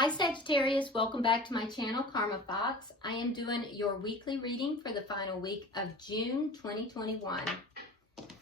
Hi Sagittarius, welcome back to my channel, Karma Fox. I am doing your weekly reading for the final week of June 2021.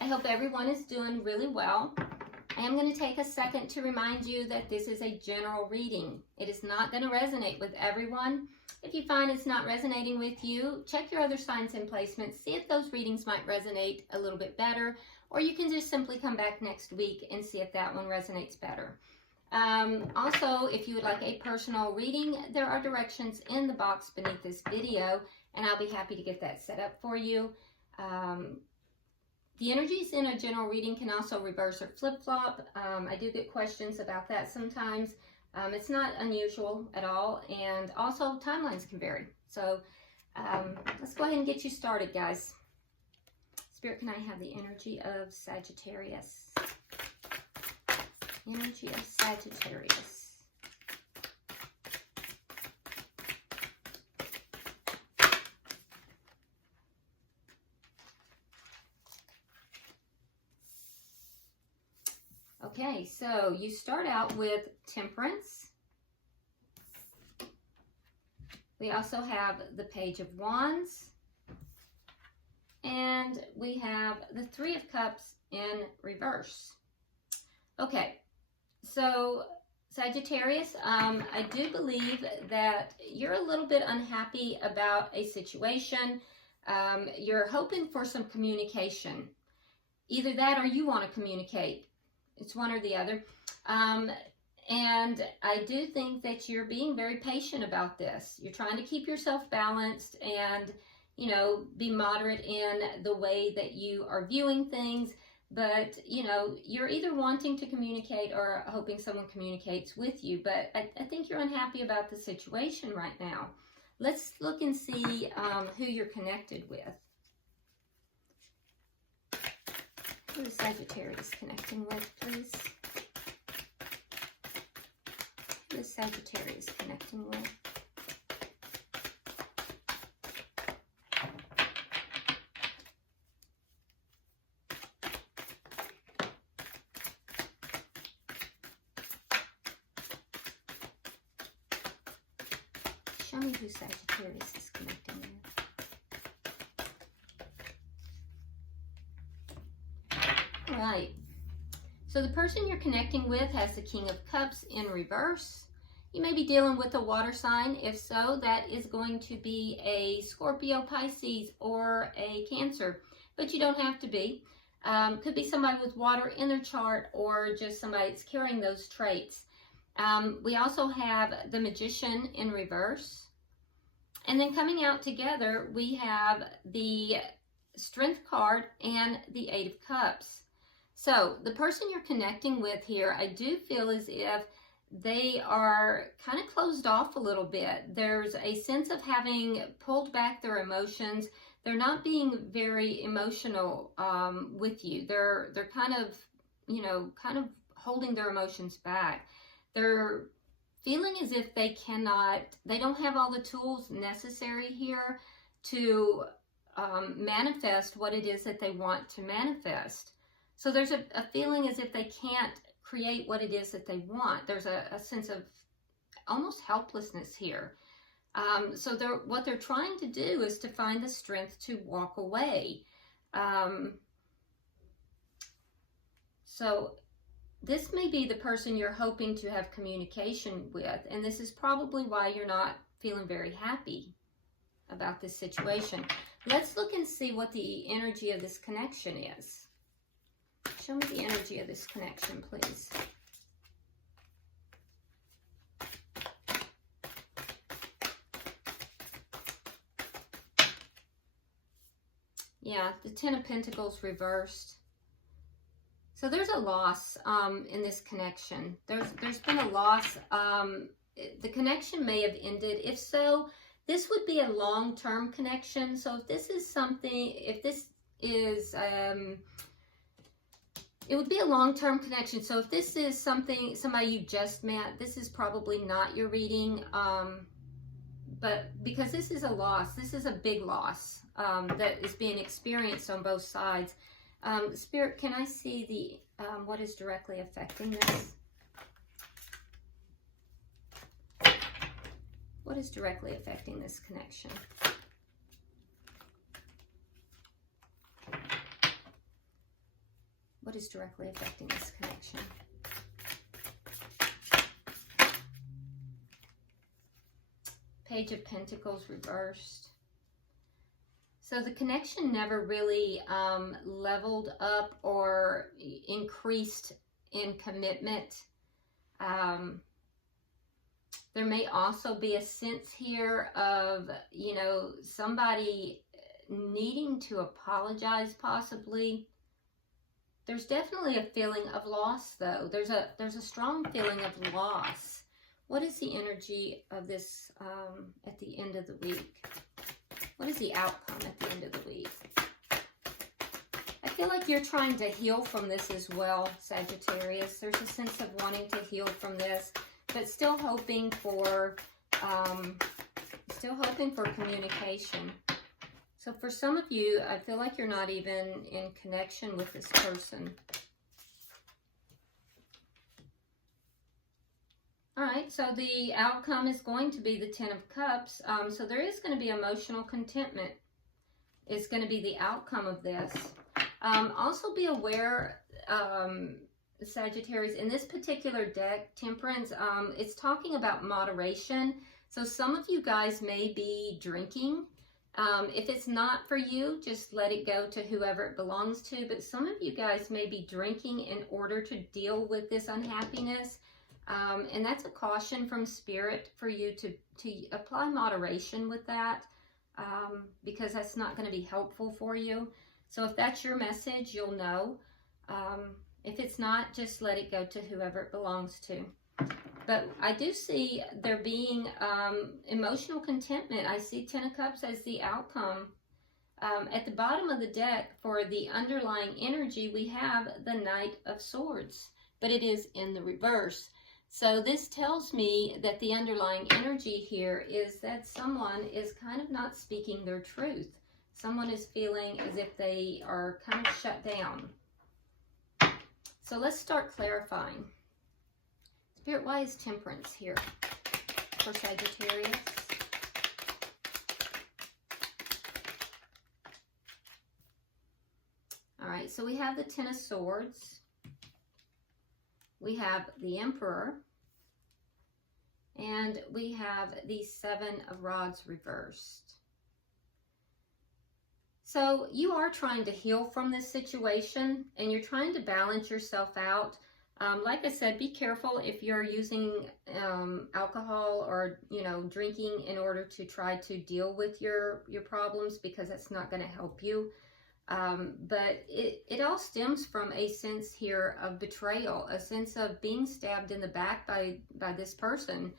I hope everyone is doing really well. I am going to take a second to remind you that this is a general reading. It is not going to resonate with everyone. If you find it's not resonating with you, check your other signs and placements, see if those readings might resonate a little bit better, or you can just simply come back next week and see if that one resonates better. Also, if you would like a personal reading, there are directions in the box beneath this video, and I'll be happy to get that set up for you. The energies in a general reading can also reverse or flip-flop. I do get questions about that sometimes. It's not unusual at all, and also timelines can vary. So let's go ahead and get you started, guys. Spirit, can I have the energy of Sagittarius? Energy of Sagittarius. Okay, so you start out with Temperance. We also have the Page of Wands. And we have the Three of Cups in reverse. Okay. So, Sagittarius, I do believe that you're a little bit unhappy about a situation. You're hoping for some communication. Either that or you want to communicate. It's one or the other. And I do think that you're being very patient about this. You're trying to keep yourself balanced and, you know, be moderate in the way that you are viewing things. But, you know, you're either wanting to communicate or hoping someone communicates with you. But I think you're unhappy about the situation right now. Let's look and see who you're connected with. Who is Sagittarius connecting with, please? Who is Sagittarius connecting with? Show me who Sagittarius is connecting with. All right. So the person you're connecting with has the King of Cups in reverse. You may be dealing with a water sign. If so, that is going to be a Scorpio, Pisces, or a Cancer. But you don't have to be. Could be somebody with water in their chart or just somebody that's carrying those traits. We also have the Magician in reverse. And then coming out together, we have the Strength card and the Eight of Cups. So the person you're connecting with here, I do feel as if they are kind of closed off a little bit. There's a sense of having pulled back their emotions. They're not being very emotional with you. They're kind of, you know, kind of holding their emotions back. They're feeling as if they don't have all the tools necessary here to manifest what it is that they want to manifest. So there's a feeling as if they can't create what it is that they want. There's a sense of almost helplessness here. So what they're trying to do is to find the strength to walk away. So this may be the person you're hoping to have communication with, and this is probably why you're not feeling very happy about this situation. Let's look and see what the energy of this connection is. Show me the energy of this connection, please. Yeah, the Ten of Pentacles reversed. So there's a loss in this connection. There's been a loss. The connection may have ended. If so, this would be a long-term connection. So if this is something, it would be a long-term connection. So if this is somebody you just met, this is probably not your reading. But because this is a loss, this is a big loss that is being experienced on both sides. Spirit, can I see what is directly affecting this? What is directly affecting this connection? What is directly affecting this connection? Page of Pentacles reversed. So the connection never really leveled up or increased in commitment. There may also be a sense here of, you know, somebody needing to apologize possibly. There's definitely a feeling of loss though. There's a strong feeling of loss. What is the energy of this at the end of the week? What is the outcome at the end of the week? I feel like you're trying to heal from this as well, Sagittarius. There's a sense of wanting to heal from this, but still hoping for communication. So for some of you, I feel like you're not even in connection with this person. All right, so the outcome is going to be the Ten of Cups. So there is going to be emotional contentment. It's going to be the outcome of this. Also be aware, Sagittarius, in this particular deck, Temperance, it's talking about moderation. So some of you guys may be drinking. If it's not for you, just let it go to whoever it belongs to. But some of you guys may be drinking in order to deal with this unhappiness. And that's a caution from Spirit for you to apply moderation with that, because that's not going to be helpful for you. So if that's your message, you'll know. If it's not, just let it go to whoever it belongs to. But I do see there being emotional contentment. I see Ten of Cups as the outcome. At the bottom of the deck, for the underlying energy, we have the Knight of Swords, but it is in the reverse. So this tells me that the underlying energy here is that someone is kind of not speaking their truth. Someone is feeling as if they are kind of shut down. So let's start clarifying. Spirit, why is Temperance here for Sagittarius? All right, so we have the Ten of Swords. We have the Emperor. And we have the Seven of Rods reversed. So you are trying to heal from this situation, and you're trying to balance yourself out. Like I said, be careful if you're using alcohol or, you know, drinking in order to try to deal with your problems, because that's not going to help you. But it all stems from a sense here of betrayal, a sense of being stabbed in the back by this person.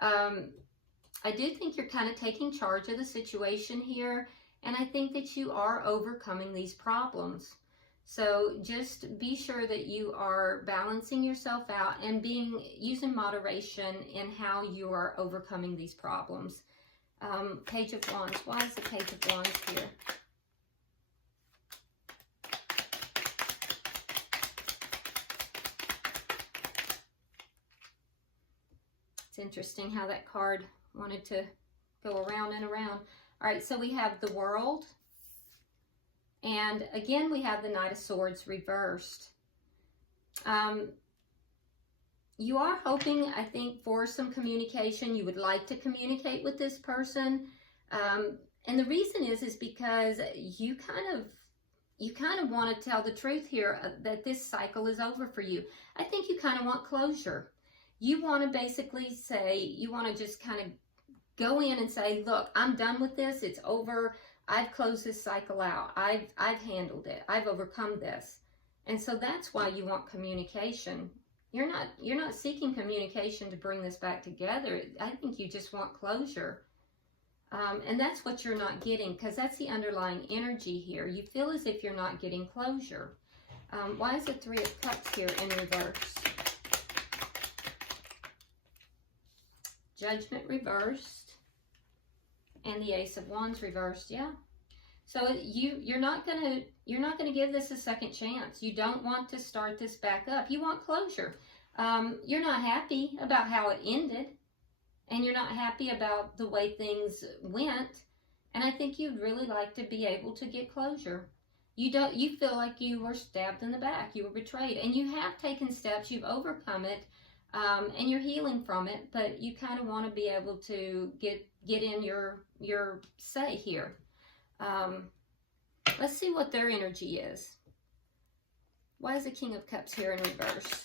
I do think you're kind of taking charge of the situation here, and I think that you are overcoming these problems. So just be sure that you are balancing yourself out and using moderation in how you are overcoming these problems. Page of Wands. Why is the Page of Wands here? It's interesting how that card wanted to go around and around. All right, so we have the World. And again, we have the Knight of Swords reversed. You are hoping, I think, for some communication. You would like to communicate with this person. And the reason is because you kind of want to tell the truth here, that this cycle is over for you. I think you kind of want closure. You want to basically say, you want to just kind of go in and say, look, I'm done with this. It's over. I've closed this cycle out. I've handled it. I've overcome this. And so that's why you want communication. You're not seeking communication to bring this back together. I think you just want closure. And that's what you're not getting, because that's the underlying energy here. You feel as if you're not getting closure. Why is the Three of Cups here in reverse? Judgment reversed. And the Ace of Wands reversed, yeah. So you're not gonna give this a second chance. You don't want to start this back up. You want closure. You're not happy about how it ended, and you're not happy about the way things went. And I think you'd really like to be able to get closure. You feel like you were stabbed in the back, you were betrayed, and you have taken steps, you've overcome it, and you're healing from it, but you kind of want to be able to get in your say here. Let's see what their energy is. Why is the King of Cups here in reverse?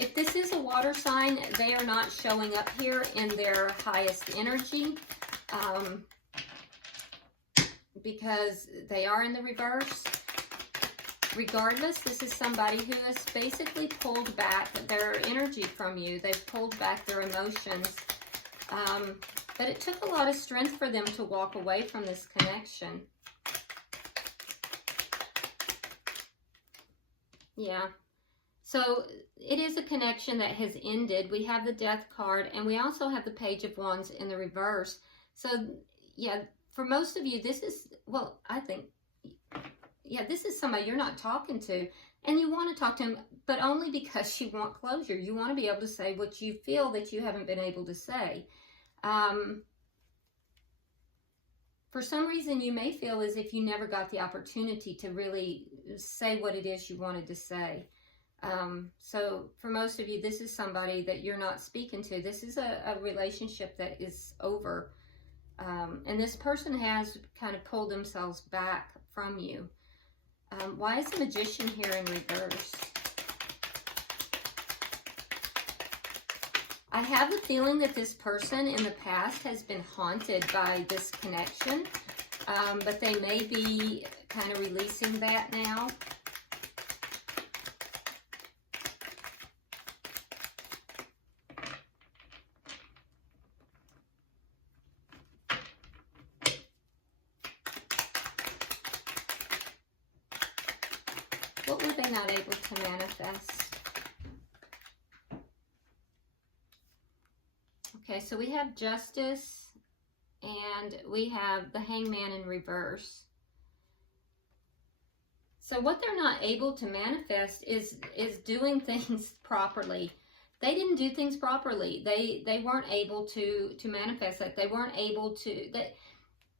If this is a water sign, they are not showing up here in their highest energy, because they are in the reverse. Regardless, this is somebody who has basically pulled back their energy from you. They've pulled back their emotions. But it took a lot of strength for them to walk away from this connection. Yeah. So it is a connection that has ended. We have the Death card, and we also have the Page of Wands in the reverse. So, yeah, for most of you, this is, well, I think, yeah, this is somebody you're not talking to, and you want to talk to them, but only because you want closure. You want to be able to say what you feel that you haven't been able to say. For some reason, you may feel as if you never got the opportunity to really say what it is you wanted to say. So for most of you, this is somebody that you're not speaking to. This is a relationship that is over. And this person has kind of pulled themselves back from you. Why is the Magician here in reverse? I have a feeling that this person in the past has been haunted by this connection, but they may be kind of releasing that now. What were they not able to manifest? Okay, so we have Justice, and we have the Hangman in reverse. So what they're not able to manifest is doing things properly. They didn't do things properly. They weren't able to manifest that. They weren't able to...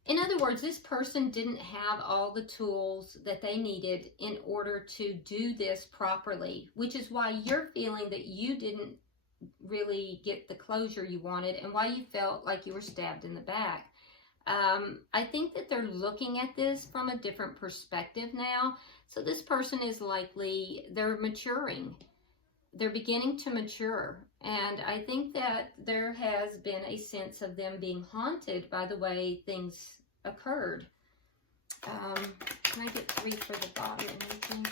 In other words, this person didn't have all the tools that they needed in order to do this properly, which is why you're feeling that you didn't really get the closure you wanted, and why you felt like you were stabbed in the back. I think that they're looking at this from a different perspective now. So this person is likely, they're maturing. They're beginning to mature. And I think that there has been a sense of them being haunted by the way things occurred. Can I get 3 for the bottom energy?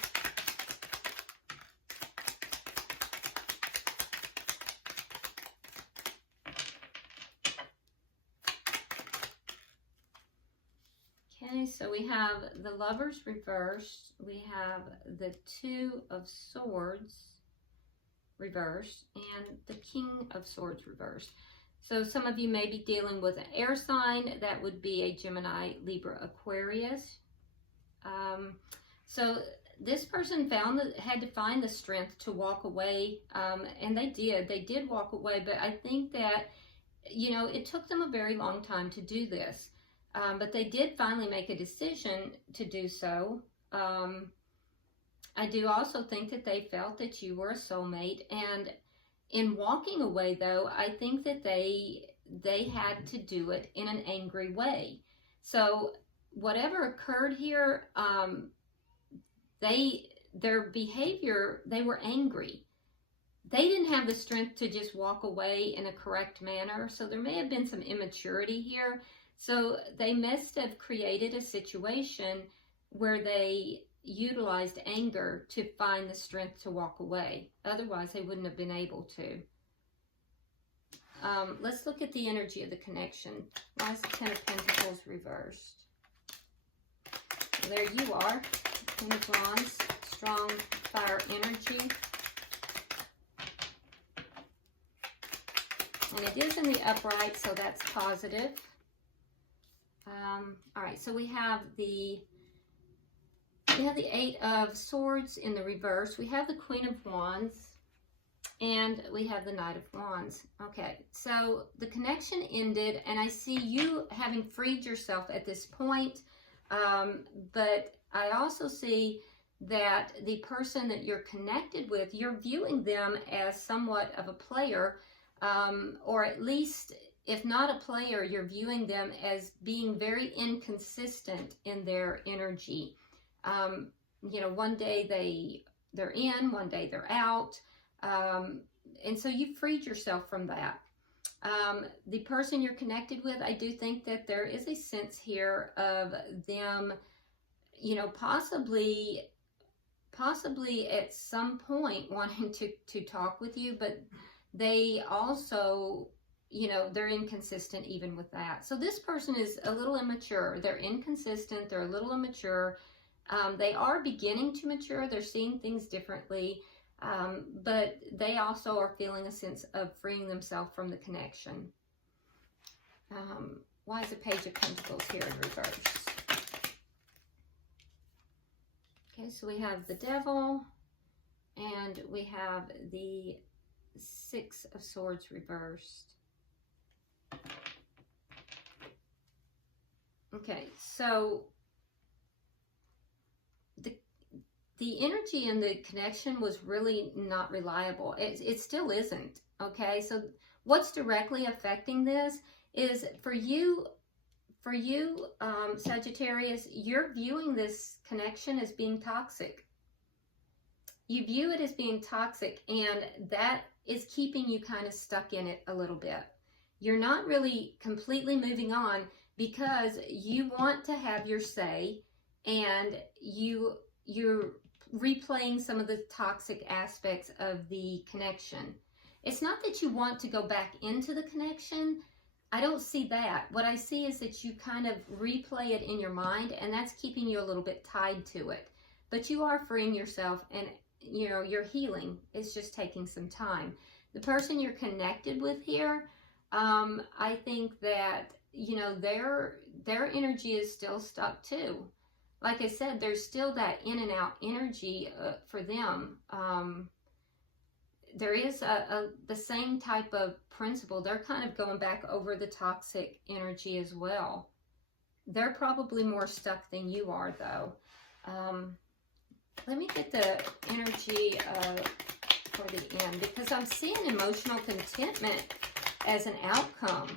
Okay, so we have the Lovers reversed, we have the 2 of Swords reversed, and the King of Swords reversed. So some of you may be dealing with an air sign. That would be a Gemini, Libra, Aquarius. So this person had to find the strength to walk away, and they did walk away, but I think that, you know, it took them a very long time to do this. But they did finally make a decision to do so. I do also think that they felt that you were a soulmate, and in walking away, though, I think that they had to do it in an angry way. So whatever occurred here, their behavior, they were angry. They didn't have the strength to just walk away in a correct manner, so there may have been some immaturity here. So they must have created a situation where they utilized anger to find the strength to walk away. Otherwise, they wouldn't have been able to. Let's look at the energy of the connection. Why is the 10 of Pentacles reversed? Well, there you are. 10 of Wands, strong fire energy. And it is in the upright, so that's positive. All right, so we have the 8 of Swords in the reverse. We have the Queen of Wands. And we have the Knight of Wands. Okay, so the connection ended, and I see you having freed yourself at this point. But I also see that the person that you're connected with, you're viewing them as somewhat of a player, or at least, if not a player, you're viewing them as being very inconsistent in their energy. You know, one day they're in, one day they're out. And so you've freed yourself from that. The person you're connected with, I do think that there is a sense here of them, you know, possibly at some point wanting to talk with you, but they also, you know, they're inconsistent even with that. So this person is a little immature. They're inconsistent. They're a little immature. They are beginning to mature. They're seeing things differently. But they also are feeling a sense of freeing themselves from the connection. Why is the Page of Pentacles here in reverse? Okay, so we have the Devil, and we have the Six of Swords reversed. Okay, so the energy and the connection was really not reliable. It still isn't, okay? So what's directly affecting this is for you, Sagittarius, you're viewing this connection as being toxic. You view it as being toxic, and that is keeping you kind of stuck in it a little bit. You're not really completely moving on because you want to have your say, and you're replaying some of the toxic aspects of the connection. It's not that you want to go back into the connection. I don't see that. What I see is that you kind of replay it in your mind, and that's keeping you a little bit tied to it. But you are freeing yourself, and you know, your healing is just taking some time. The person you're connected with here, I think that, you know, their energy is still stuck too. Like I said, there's still that in and out energy for them. There is the same type of principle. They're kind of going back over the toxic energy as well. They're probably more stuck than you are, though. Let me get the energy for the end, because I'm seeing emotional contentment as an outcome.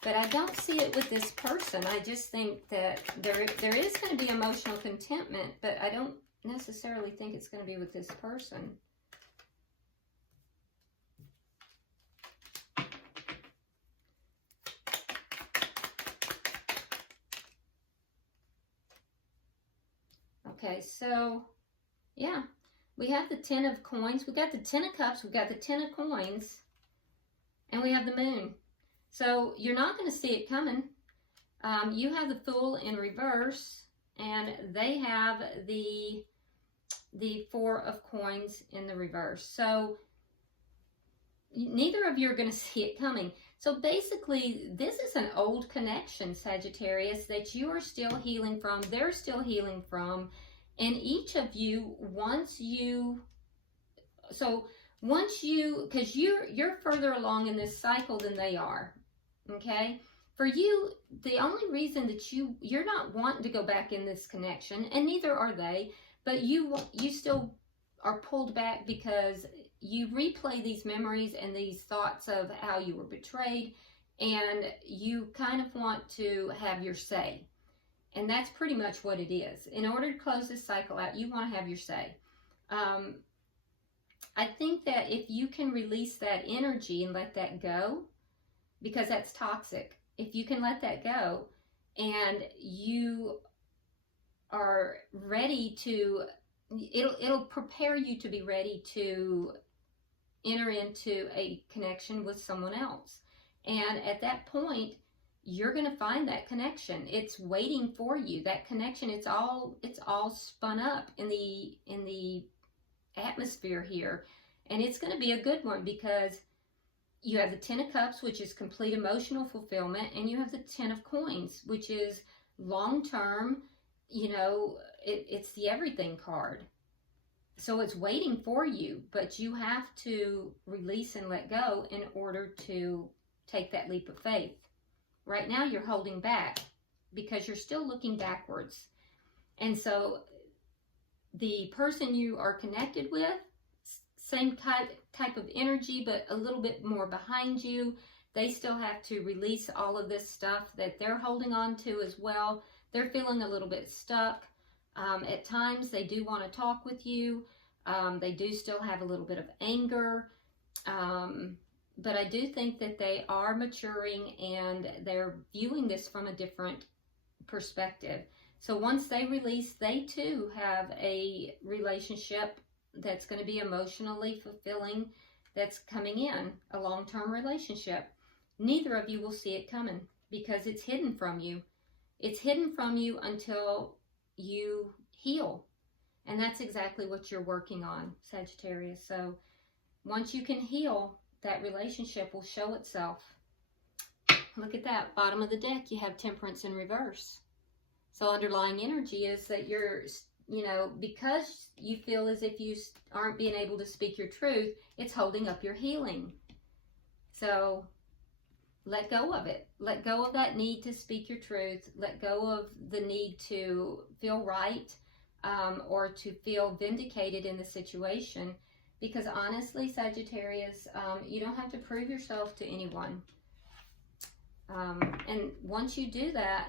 But I don't see it with this person. I just think that there is going to be emotional contentment, but I don't necessarily think it's going to be with this person. Okay, so, yeah, we have the Ten of Coins. We got the Ten of Cups. We got the Ten of Coins. And we have the Moon. So you're not going to see it coming. You have the Fool in reverse, and they have the Four of Coins in the reverse. So neither of you are going to see it coming. So basically, this is an old connection, Sagittarius, that you are still healing from. They're still healing from. And each of you, because you're further along in this cycle than they are. Okay, for you, the only reason that you're not wanting to go back in this connection, and neither are they, but you still are pulled back because you replay these memories and these thoughts of how you were betrayed, and you kind of want to have your say. And that's pretty much what it is. In order to close this cycle out, you want to have your say. I think that if you can release that energy and let that go, because that's toxic. If you can let that go and you are ready to, it'll prepare you to be ready to enter into a connection with someone else. And at that point, you're going to find that connection. It's waiting for you. That connection, it's all spun up in the atmosphere here. And it's going to be a good one, because you have the Ten of Cups, which is complete emotional fulfillment, and you have the Ten of Coins, which is long-term, you know, it's the everything card. So it's waiting for you, but you have to release and let go in order to take that leap of faith. Right now you're holding back because you're still looking backwards. And so the person you are connected with, same type of energy, but a little bit more behind you. They still have to release all of this stuff that they're holding on to as well. They're feeling a little bit stuck. At times they do want to talk with you. They do still have a little bit of anger. But I do think that they are maturing and they're viewing this from a different perspective. So once they release, they too have a relationship that's going to be emotionally fulfilling, that's coming in, a long-term relationship. Neither of you will see it coming because it's hidden from you. It's hidden from you until you heal. And that's exactly what you're working on, Sagittarius. So once you can heal, that relationship will show itself. Look at that, bottom of the deck, you have Temperance in reverse. So underlying energy is that you're, because you feel as if you aren't being able to speak your truth, it's holding up your healing. So let go of it. Let go of that need to speak your truth. Let go of the need to feel right or to feel vindicated in the situation. Because honestly, Sagittarius, you don't have to prove yourself to anyone. And once you do that,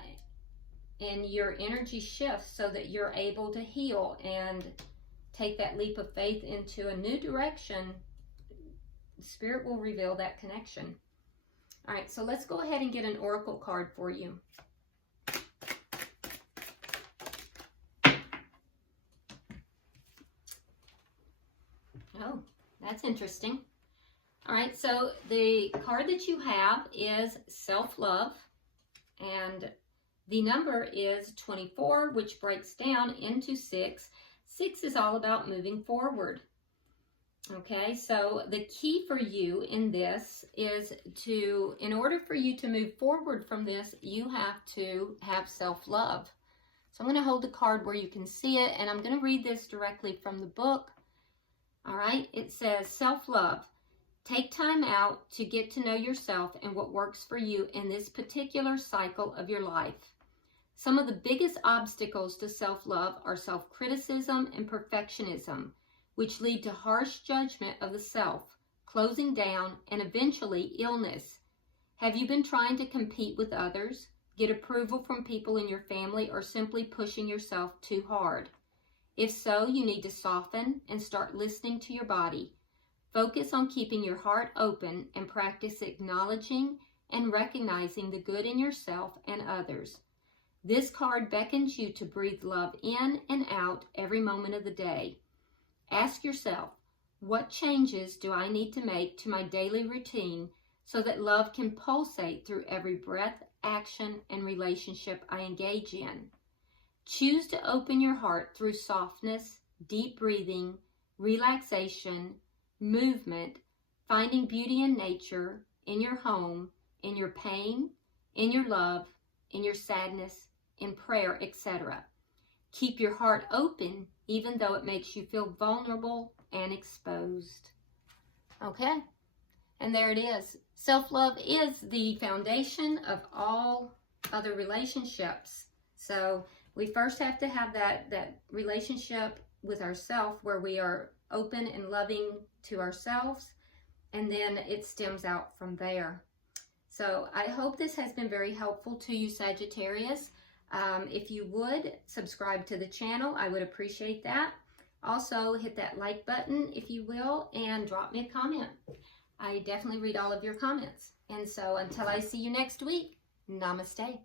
and your energy shifts so that you're able to heal and take that leap of faith into a new direction, Spirit will reveal that connection. All right, so let's go ahead and get an oracle card for you. Oh, that's interesting. All right, so the card that you have is self-love, and the number is 24, which breaks down into 6. 6 is all about moving forward. Okay, so the key for you in this is in order for you to move forward from this, you have to have self-love. So I'm going to hold the card where you can see it, and I'm going to read this directly from the book. All right, it says, self-love. Take time out to get to know yourself and what works for you in this particular cycle of your life. Some of the biggest obstacles to self-love are self-criticism and perfectionism, which lead to harsh judgment of the self, closing down, and eventually illness. Have you been trying to compete with others, get approval from people in your family, or simply pushing yourself too hard? If so, you need to soften and start listening to your body. Focus on keeping your heart open and practice acknowledging and recognizing the good in yourself and others. This card beckons you to breathe love in and out every moment of the day. Ask yourself, what changes do I need to make to my daily routine so that love can pulsate through every breath, action, and relationship I engage in? Choose to open your heart through softness, deep breathing, relaxation, movement, finding beauty in nature, in your home, in your pain, in your love, in your sadness, in prayer, etc. Keep your heart open even though it makes you feel vulnerable and exposed. Okay, and there it is. Self-love is the foundation of all other relationships. So we first have to have that relationship with ourselves where we are open and loving to ourselves, and then it stems out from there. So I hope this has been very helpful to you, Sagittarius. If you would subscribe to the channel, I would appreciate that. Also, hit that like button if you will, and drop me a comment. I definitely read all of your comments. And so until I see you next week, namaste.